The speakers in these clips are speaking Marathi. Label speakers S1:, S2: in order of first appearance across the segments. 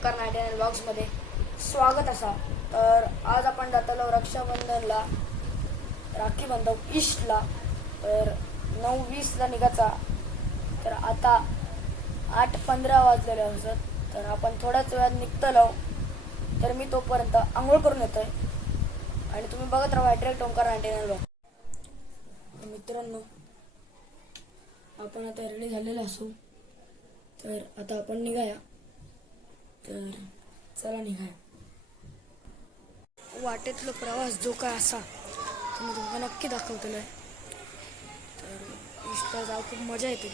S1: ओंकार नाईट अँड ब्लॉग्समध्ये स्वागत असा. तर आज आपण जातालो रक्षाबंधनला राखी बांधव ईस्टला. तर नऊ वीसला निघायचा. तर आता आठ पंधरा वाजलेले असत तर आपण थोड्याच वेळात निघतलो. तर मी तोपर्यंत आंघोळ करून येतोय. आणि तुम्ही बघत राहा डायरेक्ट ओंकार नाईट ब्लॉग मित्रांनो आपण आता रेडी झालेलो असू. तर आता आपण निघाया. तर चला निघाय. वाटेतला प्रवास जो काय असा तो मी तुमका नक्की दाखवतलो आहे तर इष्टा जाऊ खूप मजा येते.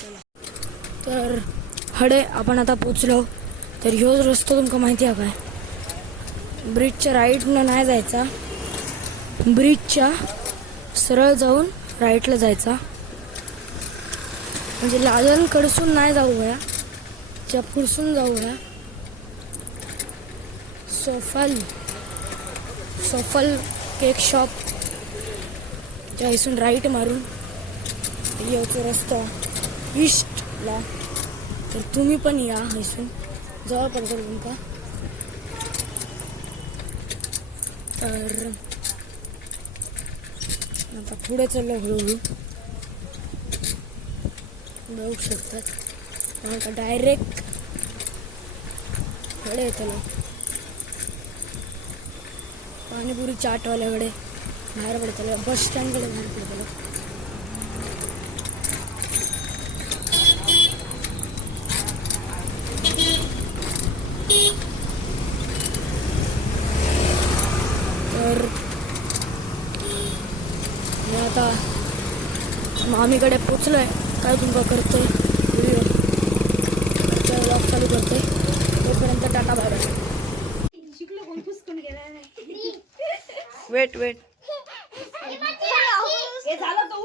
S1: चला. तर हडे आपण आता पोचलो. तर ह्यो रस्तो तुमका माहिती आहे काय? ब्रिजच्या राईटनं नाही जायचा. ब्रिजच्या सरळ जाऊन राईटला जायचा. म्हणजे लालनकडसून नाही जाऊया च्या पुढसून जाऊया सोफल सोफल केक शॉप च्या इथून राईट मारून. येऊचा रस्ता ईस्टला तर तुम्ही पण या इथून जवळ पडतो तुमका तर आता पुढे चाललो हळूहळू. बघू शकतात. का डायरेक्टकडे येतलो पाणीपुरी चाटवाल्याकडे बाहेर पडतलो बस स्टँडकडे बाहेर पडतलो तर मी आता मामीकडे पोचलोय. काय तुमका करतोय? व्हिडिओ ब्लॉग चालू करतोय. तोपर्यंत टाटा
S2: नाही.
S1: वेट वेट
S2: झालं तर